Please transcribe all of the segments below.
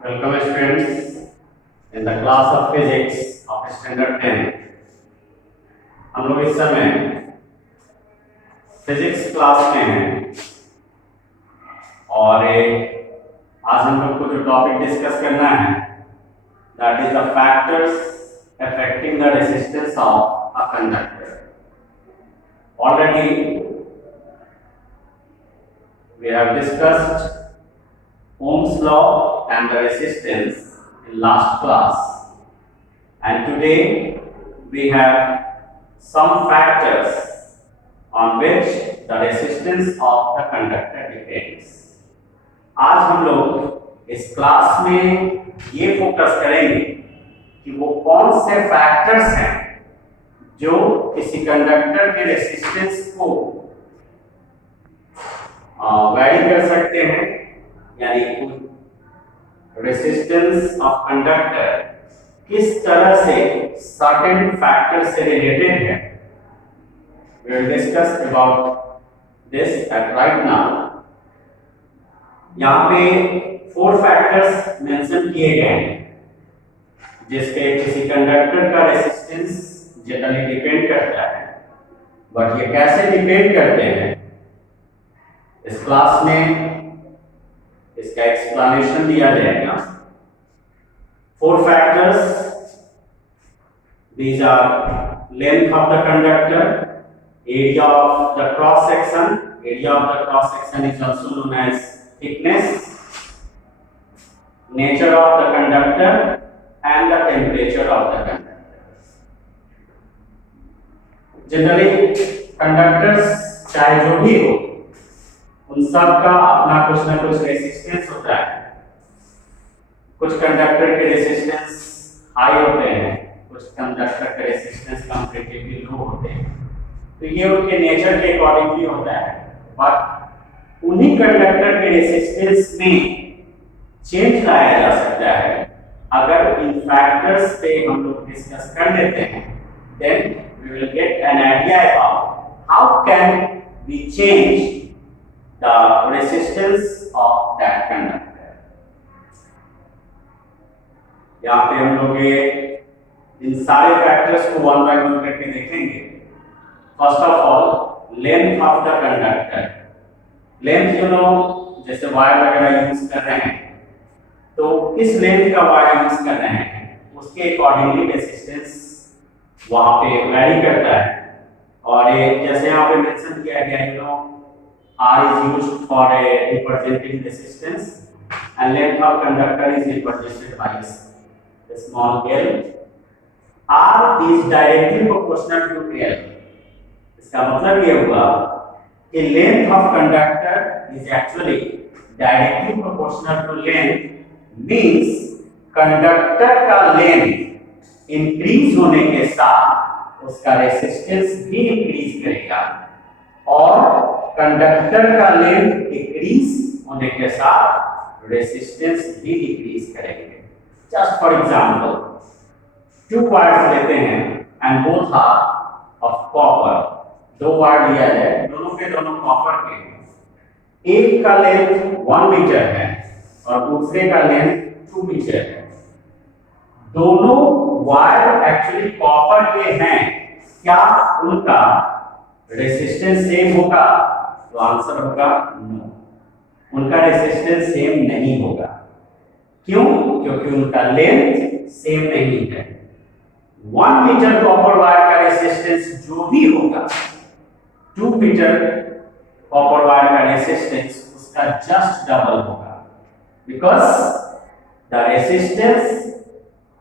Welcome students in the class of physics of standard 10। हम लोग इस समय फिजिक्स क्लास में हैं और आज हम लोग को जो टॉपिक डिस्कस करना है that is the factors affecting the resistance of a conductor. Already we have discussed Ohm's law and the resistance in last class, and today we have some factors on which the resistance of the conductor depends। आज हम लोग इस class में ये focus करेंगे कि वो कौन से फैक्टर्स हैं जो किसी कंडक्टर के रेजिस्टेंस को वैरी कर सकते हैं, यानी रेजिस्टेंस ऑफ कंडक्टर किस तरह से सर्टेन फैक्टर से रिलेटेड है। We will discuss about this at right now. यहाँ पे 4 फैक्टर्स मेंशन किए गए हैं जिसपे किसी कंडक्टर का रेजिस्टेंस जनरली डिपेंड करता है, बट ये कैसे डिपेंड करते हैं इस क्लास में इसका एक्सप्लेनेशन दिया जाएगा। 4 factors, these are length of the conductor, area of the cross section, area of the cross section is also known as thickness, nature of the conductor and the temperature of the conductor। Generally conductors चाहे जो भी हो उन सब का अपना कुछ ना कुछ रेजिस्टेंस होता है। कुछ कंडक्टर के रेजिस्टेंस हाई होते हैं, कुछ कंडक्टर के रेजिस्टेंस कंपैरेटिवली लो होते हैं, तो ये उनके नेचर के अकॉर्डिंगली होता है। बट उन्हीं कंडक्टर के रेजिस्टेंस में चेंज लाया जा सकता है अगर इन फैक्टर्स पे हम लोग डिस्कस कर लेते हैं। Then we will get an idea about how can we change the resistance of that conductor। यहाँ पे हम लोग इन सारे फैक्टर्स को वन बाय वन करके देखेंगे। First of all length of the conductor. Length जैसे वायर वगैरह यूज कर रहे हैं तो किस लेंथ का वायर यूज कर रहे हैं उसके अकॉर्डिंगली रेजिस्टेंस वहां पे वैरी करता है। और जैसे यहाँ पे मेंशन किया गया R is used for representing resistance and length of conductor is represented by a small L। R is directly proportional to L। इसका मतलब ये हुआ कि length of conductor is actually directly proportional to length, means conductor का length increase होने के साथ उसका रेजिस्टेंस भी इंक्रीज करेगा और कंडक्टर का लेंथ डिक्रीज होने के साथ रेजिस्टेंस भी डिक्रीज करेंगे। जस्ट फॉर एग्जांपल 2 वायर्स लेते हैं and both are of copper. 2 wire लिया जाए, दोनों के दोनों कॉपर के हैं। एक का लेंथ 1 मीटर है और दूसरे का लेंथ 2 मीटर है। दोनों वायर एक्चुअली कॉपर के हैं, क्या उनका रेजिस्टेंस सेम होगा? तो आंसर होगा नो, उनका रेजिस्टेंस सेम नहीं होगा। क्यों? क्योंकि उनका लेंथ सेम नहीं है। 1 मीटर कॉपर वायर का रेजिस्टेंस जो भी होगा 2 मीटर कॉपर वायर का रेजिस्टेंस उसका जस्ट डबल होगा, because the resistance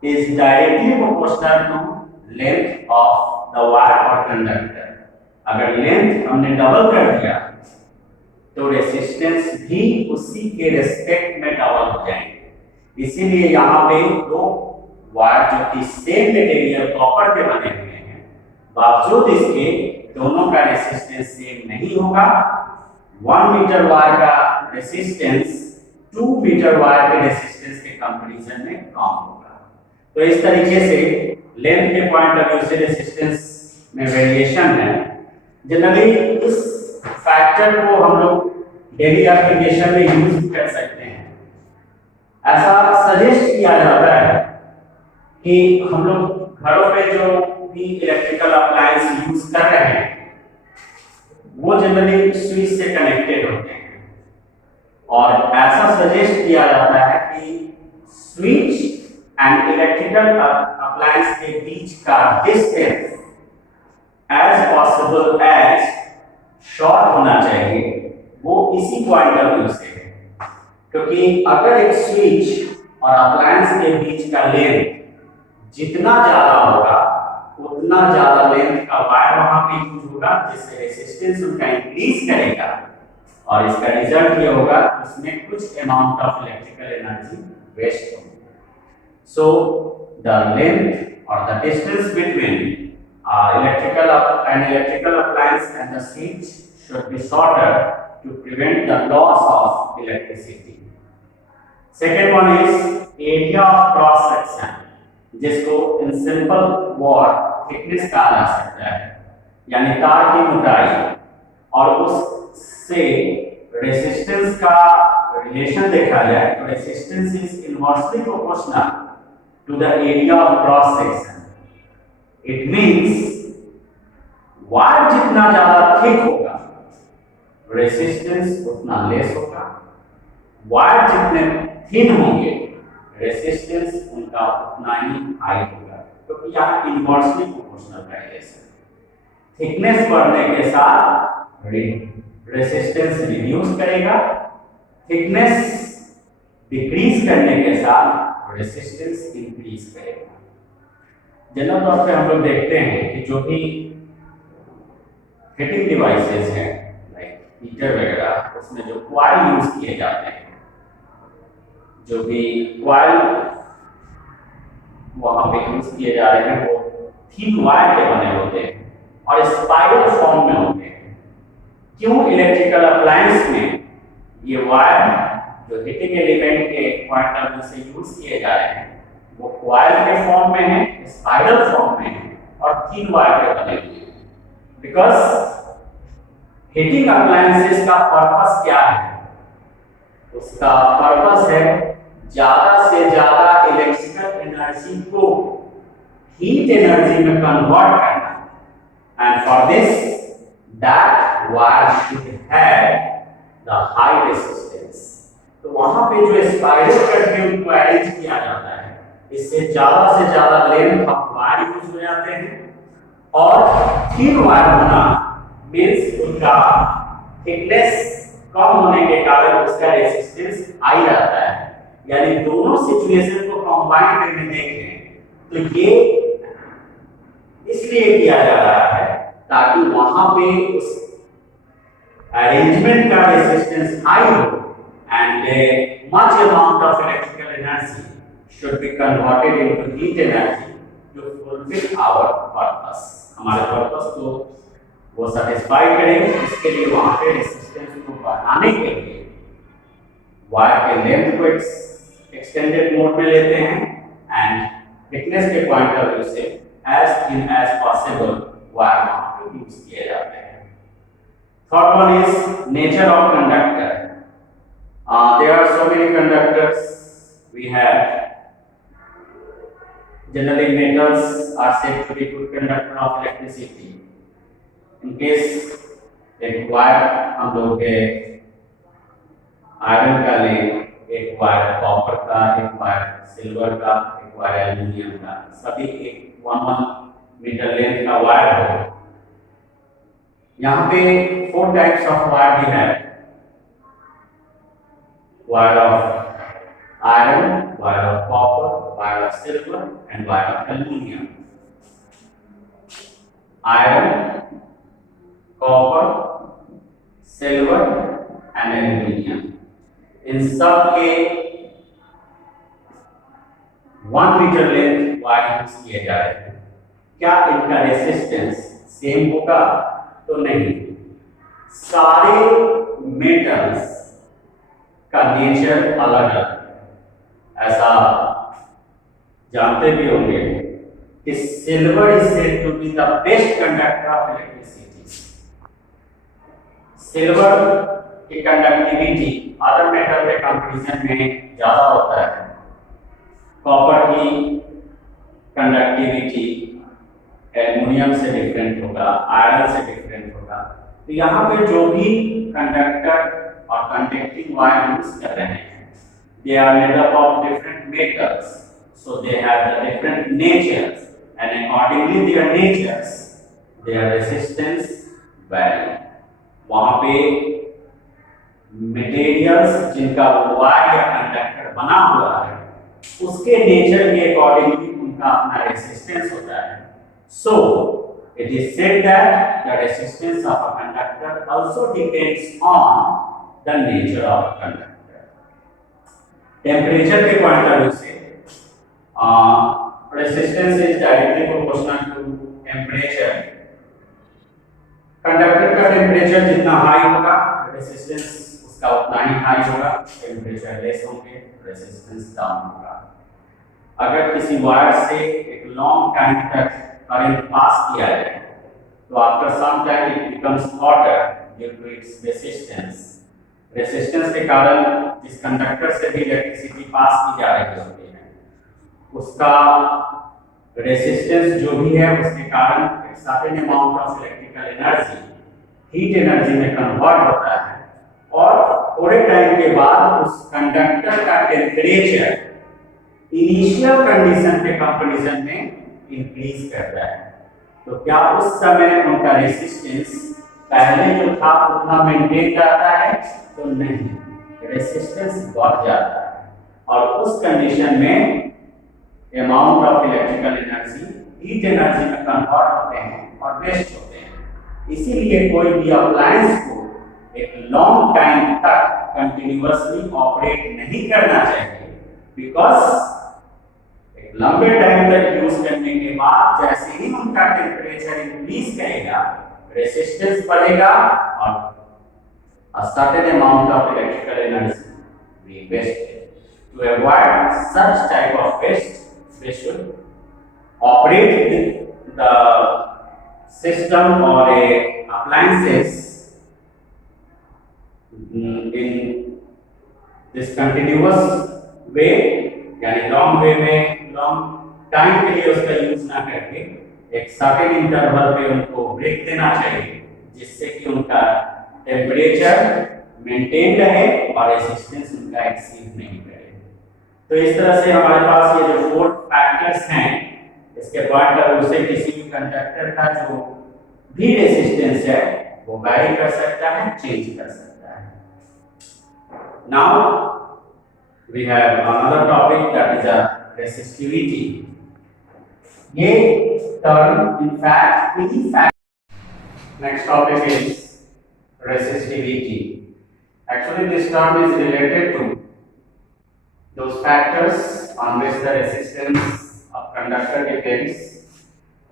is directly proportional to length of the wire और कंडक्टर। अगर लेंथ हमने डबल कर दिया तो रेजिस्टेंस भी उसी के रिस्पेक्ट में डबल हो जाएंगे। इसीलिए यहाँ पे 2 वायर जो कि सेम मटेरियल कॉपर के बने हुए हैं, बावजूद इसके दोनों का रेजिस्टेंस सेम नहीं होगा। 1 मीटर वायर का रेजिस्टेंस 2 मीटर वायर के रेजिस्टेंस के कंपैरिजन में कम होगा। तो इस तरीके से लेंथ के पॉइंट ऑफ व्यू से रेजिस्टेंस में वेरिएशन है। जनरली इस फैक्टर को हम लोग डेली एप्लीकेशन में यूज कर सकते हैं। ऐसा सजेस्ट किया जाता है कि हम लोग घरों पे जो भी इलेक्ट्रिकल अप्लायंस यूज कर रहे हैं वो जनरली स्विच से कनेक्टेड होते हैं, और ऐसा सजेस्ट किया जाता है कि स्विच एंड इलेक्ट्रिकल अप्लायंस के बीच का distance as possible as short होना चाहिए, वो इसी पॉइंट ऑफ व्यू से है। क्योंकि अगर एक स्विच और अप्लायंस के बीच का लेंथ जितना ज्यादा होगा उतना ज्यादा लेंथ का वायर वहां पे यूज होगा, जिससे रेजिस्टेंस उनका इंक्रीज करेगा, और इसका रिजल्ट ये होगा उसमें कुछ amount of electrical energy waste होगी। सो द लेंथ और the distance between electrical appliance and the switch should be shorter to prevent the loss of electricity. Second one is area of cross section, जिसको in simple word thickness कहा जा सकता है, यानी तार की मोटाई, और उससे रेजिस्टेंस का रिलेशन देखा जाए तो resistance is inversely proportional to the area of cross section. It means wire जितना ज्यादा थिक होगा रेजिस्टेंस उतना लेस होगा, वायर जितने थिन होंगे रेजिस्टेंस उनका उतना ही हाई होगा, क्योंकि यहाँ इनवर्सली प्रोपोर्शनल का रिलेशन। थिकनेस बढ़ने के साथ रेजिस्टेंस रिड्यूस करेगा, थिकनेस डिक्रीज करने के साथ रेजिस्टेंस इंक्रीज करेगा। जनरल तौर पे हम लोग देखते हैं कि जो भी हीटिंग डिवाइसेस हैं लाइक हीटर वगैरह, उसमें जो कॉइल यूज किए जाते हैं, जो भी कॉइल वहां पे यूज किए जा रहे हैं वो थिक वायर के बने होते हैं और स्पाइरल फॉर्म में होते हैं। क्यों इलेक्ट्रिकल अप्लायंस में ये वायर जो हीटिंग एलिमेंट के पॉइंट ऑफ व्यू से यूज किए जा रहे हैं वो कॉइल के फॉर्म में है, स्पाइरल फॉर्म में है और थिन वायर के बने हुए हैं? बिकॉज हीटिंग अप्लायंसेस का पर्पस क्या है? उसका पर्पस है ज्यादा से ज्यादा इलेक्ट्रिकल एनर्जी को हीट एनर्जी में कन्वर्ट करना, and for this that wire should have the high resistance. तो वहां पे जो स्पाइरल करके उनको अरेंज किया जाता है, इससे ज्यादा से ज्यादा लेंथ ऑफ वायर यूज हो जाते हैं, और थिन वायर होना मींस उनका थिकनेस कम होने के कारण उसका रेजिस्टेंस हाई रहता है। यानी दोनों सिचुएशन को कंबाइन करके देखें तो ये इसलिए किया जा रहा है ताकि वहां पे उस अरेंजमेंट का रेजिस्टेंस हाई हो and much amount of electrical energy should be converted into heat energy to fulfill our purpose। हमारे पर्पस को वो सेटिस्फाई करेंगे, इसके लिए वहां पे रेजिस्टेंस को बढ़ाने के लिए वायर के लेंथ को एक्सटेंडेड मोड में लेते हैं एंड थिकनेस के पॉइंट ऑफ व्यू से as thin as possible wire वहां पे यूज किए जाते हैं। Third one is nature of conductor. There are so many conductors we have. Generally, metals are said to be good conductor of electricity. In case एक wire हम लोग iron का ले, एक वायर कॉपर का, एक वायर सिल्वर का, एक वायर एल्यूमिनियम का, सभी एक 1 मीटर लेंथ का वायर हो। यहाँ पे 4 टाइप्स ऑफ वायर भी है। Wire of iron, wire of copper, wire of silver, and wire of aluminium. Iron, copper, silver, and aluminium. इन सब के 1 मीटर लेंथ वायर यूज किए जा रहे हैं। क्या इनका रेजिस्टेंस सेम होगा? तो नहीं। सारे मेटल्स का नेचर अलग अलग है। ऐसा जानते भी होंगे कि silver is said to be the best conductor of electricity. Silver कि कंडक्टिविटी अदर मेटल के कंपैरिजन में ज्यादा होता है। कॉपर की कंडक्टिविटी एल्युमिनियम से डिफरेंट होगा, आयरन से डिफरेंट होगा। तो यहाँ पे जो भी कंडक्टर और कंडक्टिंग वायर यूज कर रहे हैं, they are made up of different metals, so they have the different natures, and accordingly their natures, their resistance vary। वहाँ पे मटेरियल्स जिनका वायर या कंडक्टर बना हुआ है, उसके नेचर के अकॉर्डिंगली उनका अपना रेसिस्टेंस होता है। So it is said that the resistance of a conductor also depends on the nature of a conductor। Temperature के पॉइंट ऑफ व्यू से resistance is directly proportional to temperature. Conductor का temperature जितना high होगा, resistance उसका उतना ही high होगा। Temperature less होंगे, रेसिस्टेंस डाउन होगा। अगर किसी वायर से एक लॉन्ग टाइम तक करंट पास किया जाए, तो after some time it becomes hotter due to its resistance. Resistance के कारण जिस कंडक्टर से भी इलेक्ट्रिसिटी पास की जा रही होती है, उसका रेसिस्टेंस जो भी है, उसके कारण एक certain amount of electrical energy heat energy में कन्वर्ट होता है, और थोड़े टाइम के बाद उस कंडक्टर का टेम्परेचर इनिशियल कंडीशन के कंपैरिजन में इंक्रीज करता है। तो क्या उस समय उनका रेसिस्टेंस पहले जो था उतना मेंटेन रहता है? तो नहीं, रेसिस्टेंस बढ़ जाता है, और उस कंडीशन में amount of electrical energy heat energy में कन्वर्ट होते हैं और वेस्ट होते हैं। इसीलिए कोई भी अप्लायंस को एक लॉन्ग टाइम तक कंटिन्यूअसली ऑपरेट नहीं करना चाहिए, बिकॉज एक लंबे टाइम तक यूज करने के बाद जैसे ही उनका टेम्परेचर इंक्रीज करेगा, रेसिस्टेंस बढ़ेगा और a certain amount of electrical energy we wasted. To avoid such type of waste, we should operate the system or a appliances in this continuous way, यानी लॉन्ग वे में long time के लिए उसका use ना करके एक certain interval पे उनको ब्रेक देना चाहिए, जिससे कि उनका टेम्परेचर मेंटेन रहे और रेसिस्टेंस उनका एक्सीड नहीं करे। तो इस तरह से हमारे पास ये जो 4 फैक्टर्स हैं, इसके पॉइंट ऑफ व्यू से किसी भी कंडक्टर का जो भी रेसिस्टेंस है वो वैरी कर सकता है, चेंज कर सकता है। Now we have another topic that is resistivity. ये term in fact next topic is resistivity. Actually, this term is related to those factors on which the resistance of conductor depends।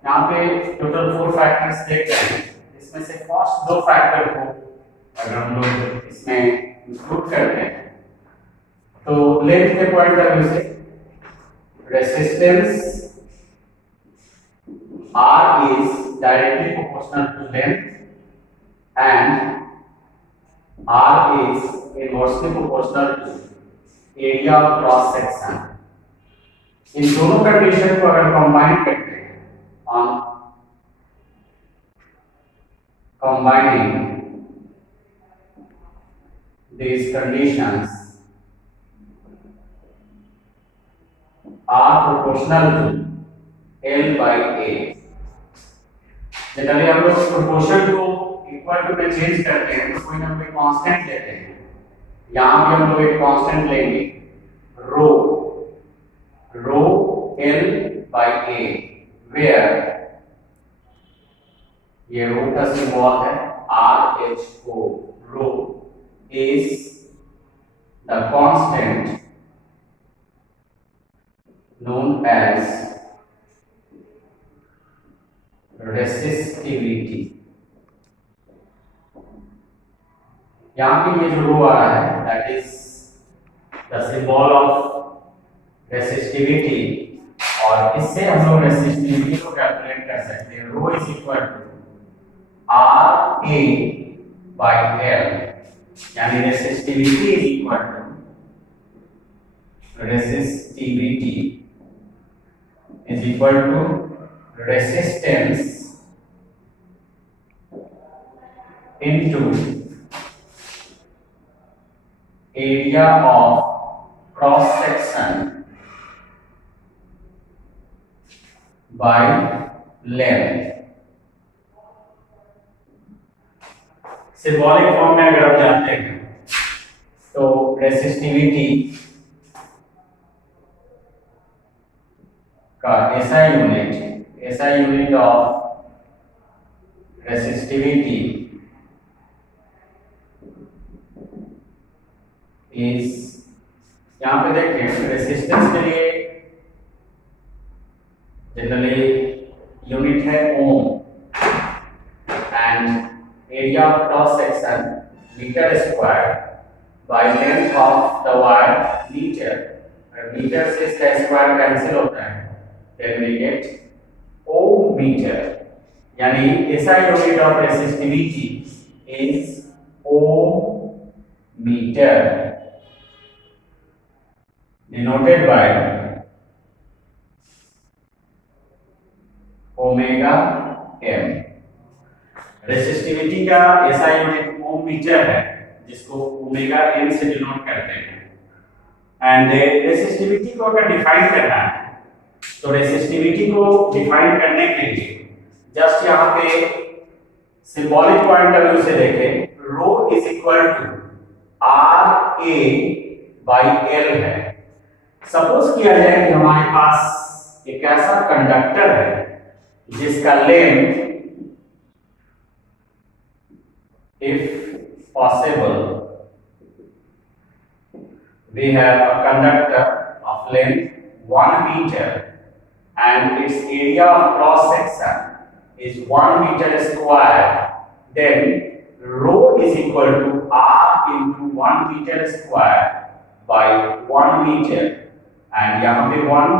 यहाँ पे total 4 factors देख रहे हैं, इसमें से first 2 factor को अगर हम लोग इसमें इंक्लूड करते हैं, तो लेंथ के पॉइंट ऑफ व्यू से resistance R is directly proportional to length and R is inversely proportional to area of cross section। इन दोनों कंडीशन को अगर कंबाइन करते हैं, on combining these conditions, are proportional to L by A। Generally हम लोग proportion को equal to में change करते हैं, तो कोई ना कोई कांस्टेंट लेते हैं। यहाँ भी हम लोग एक कांस्टेंट लेंगे, rho L by A, where ये रो का सिंबल है RHO। Rho is the constant known as resistivity। यहाँ पे ये जो रो आ रहा है that is the symbol of resistivity, और इससे हम लोग रेसिस्टिविटी को कैलकुलेट कर सकते हैं। Rho is equal to R A by L, यानी resistivity is equal to resistance into area of cross section by length। Symbolic form में अगर आप जानते हैं तो रेसिस्टिविटी का SI unit of resistivity is, यहां पे देखिए रेसिस्टेंस के लिए जनरली यूनिट है ohm and area of cross section metre square by length of the wire metre. Metre से इसका स्क्वायर कैंसिल होता है, then we get ohm metre. यानी SI unit of resistivity is ohm metre denoted by omega m। Resistivity का SI unit ohm metre है जिसको omega m से denote करते हैं। एंड रेसिस्टिविटी को अगर डिफाइन करना है तो रेसिस्टिविटी को डिफाइन करने के लिए जस्ट यहाँ पे सिंबॉलिक पॉइंट ऑफ व्यू से देखें, rho is equal to R A by L है। सपोज किया जाए कि हमारे पास एक ऐसा कंडक्टर है जिसका length, if possible we have a conductor of length 1 meter and its area of cross section is 1 meter square, then rho is equal to r into 1 meter square by 1 meter and यहाँ पे 1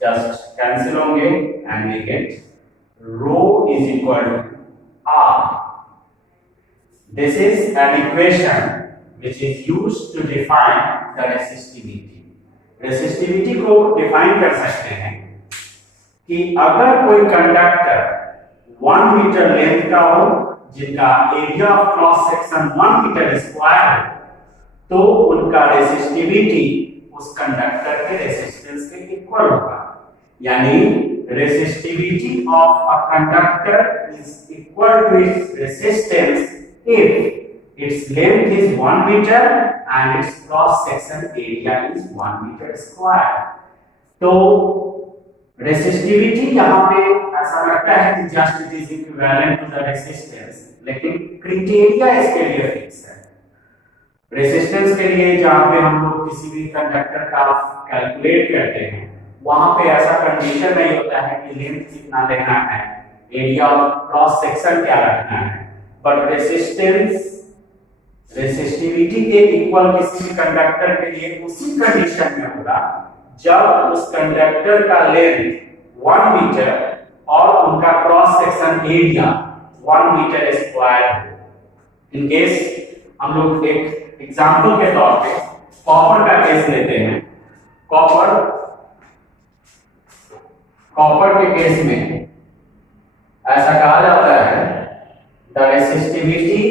just cancel होंगे and we get rho is equal to r। This is an equation which is used to define the resistivity। Resistivity को define कर सकते हैं कि अगर कोई कंडक्टर 1 मीटर लेंथ का हो जिनका area of cross section 1 metre square हो तो उनका रेसिस्टिविटी उस कंडक्टर के रेसिस्टेंस के इक्वल होगा। यानी resistivity of a conductor is equal to its resistance if its length is 1 meter and its cross section area is 1 meter square। तो resistivity यहाँ पे ऐसा लगता है कि just it is equivalent to the resistance, लेकिन क्राइटेरिया इसके लिए फिक्स है। रेसिस्टेंस के लिए जहाँ पे हम लोग किसी भी कंडक्टर का कैलकुलेट करते हैं वहां पे ऐसा कंडीशन नहीं होता है कि लेंथ कितना लेना है, एरिया ऑफ क्रॉस सेक्शन क्या रखना है, बट रेसिस्टिविटी के इक्वल किसी भी कंडक्टर के लिए उसी कंडीशन में होगा जब उस कंडक्टर का लेंथ 1 मीटर और उनका cross section area 1 metre square हो। इन केस हम लोग एक एग्जांपल के तौर पे कॉपर का केस लेते हैं। कॉपर के केस में ऐसा कहा जाता है the resistivity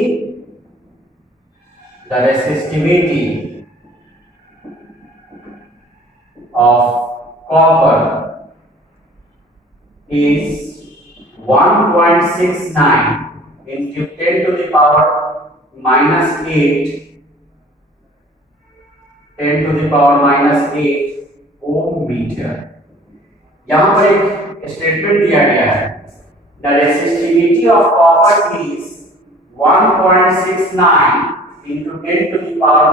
of copper is 1.69 into 10 to the power minus 8 ohm metre. यहां पर एक स्टेटमेंट दिया गया है the resistivity of copper is 1.69 into 10 to the power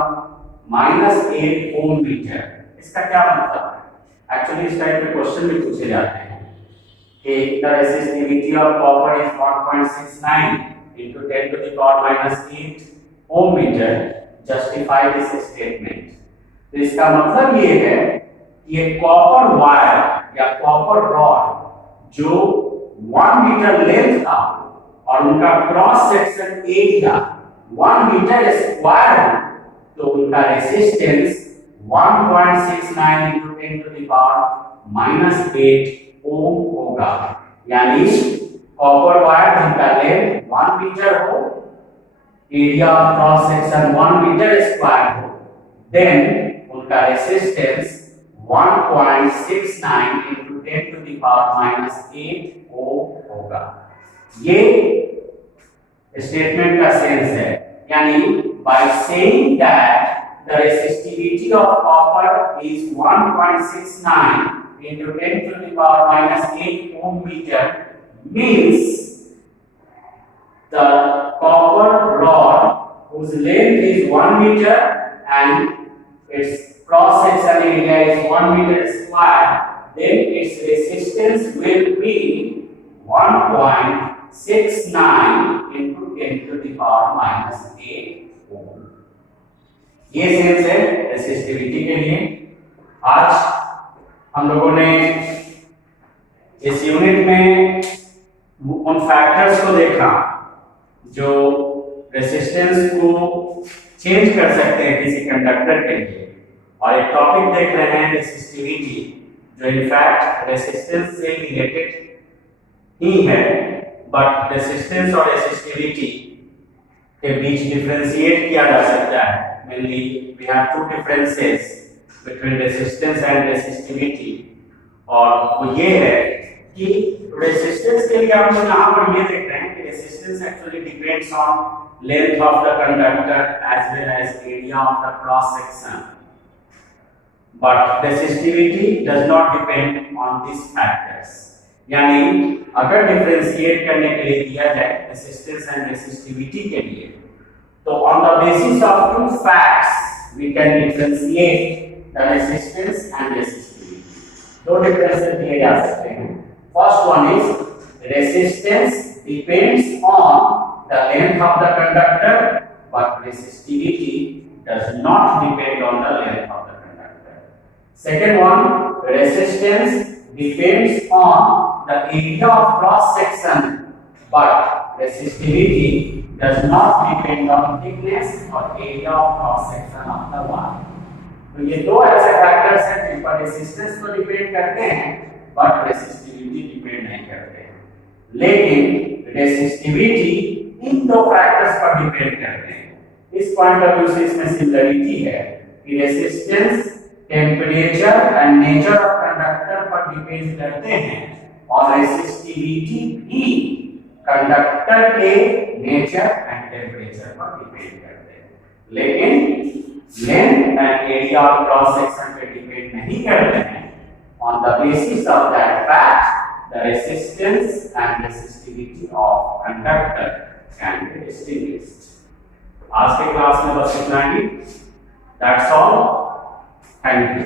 minus 8 ohm metre. इसका क्या मतलब है? एक्चुअली इस टाइप के क्वेश्चन भी पूछे जाते हैं कि the resistivity of copper is 1.69 into 10 to the power minus 8 ohm metre, justify this statement. तो इसका मतलब ये है कि ये कॉपर वायर या कॉपर रॉड जो 1 मीटर लेंथ था और उनका cross section area 1 metre square हो तो उनका resistance 1.69 into 10 to the power -8 ohm होगा। यानी कॉपर वायर जिनका लेंथ 1 मीटर हो, area of cross section 1 metre square हो, देन उनका resistance 1.69 into 10 to the power -8 ohm होगा। ये स्टेटमेंट का सेंस है, यानी by saying that the resistivity of copper is 1.69 into 10 to the power -8 ohm meter means the copper rod whose length is 1 meter and its cross section area is 1 meter square, then its resistance will be 1.69 into 10 to the power -8 ohm। ये sense है resistivity के लिए। आज हम लोगों ने इस unit में उन फैक्टर्स को देखा जो रेसिस्टेंस को चेंज कर सकते हैं किसी कंडक्टर के लिए, और एक टॉपिक देख रहे हैं रेसिस्टिविटी, जो इनफैक्ट रेसिस्टेंस से रिलेटेड ही है, बट रेसिस्टेंस और रेसिस्टिविटी के बीच डिफरेंशिएट किया जा सकता है। Mainly we have two differences between resistance and resistivity, और वो ये है कि रेसिस्टेंस के लिए हम यहाँ पर ये देख रहे हैं कि resistance actually depends on length of the conductor as well as area of the cross section, but resistivity does not depend on this factors. यानी अगर डिफरेंशिएट करने के लिए दिया जाए रेसिस्टेंस एंड रेसिस्टिविटी के लिए, तो on the basis of two facts we can differentiate the resistance and resistivity. दो डिफरेंसेस दिए जा सकते हैं। First one is resistance depends on the length of the conductor, but resistivity does not depend on the length of the conductor. Second one, resistance depends on the area of cross section, but resistivity does not depend on thickness or area of cross section of the wire। तो ये दो ऐसे factors हैं जिन पर resistance तो depend करते हैं but resistivity depend नहीं करते, लेकिन रेसिस्टिविटी इन दो फैक्टर्स पर डिपेंड करते हैं। इस पॉइंट ऑफ व्यू से इसमें सिमिलरिटी है कि resistance temperature and nature of conductor पर डिपेंड करते हैं, और रेसिस्टिविटी भी कंडक्टर के नेचर एंड टेम्परेचर पर डिपेंड करते हैं, लेकिन length and area of cross section पे डिपेंड नहीं करते हैं। On the basis of that fact the resistance and resistivity of conductor can be distinguished. आज के क्लास में बस इतना ही। That's all. Thank you.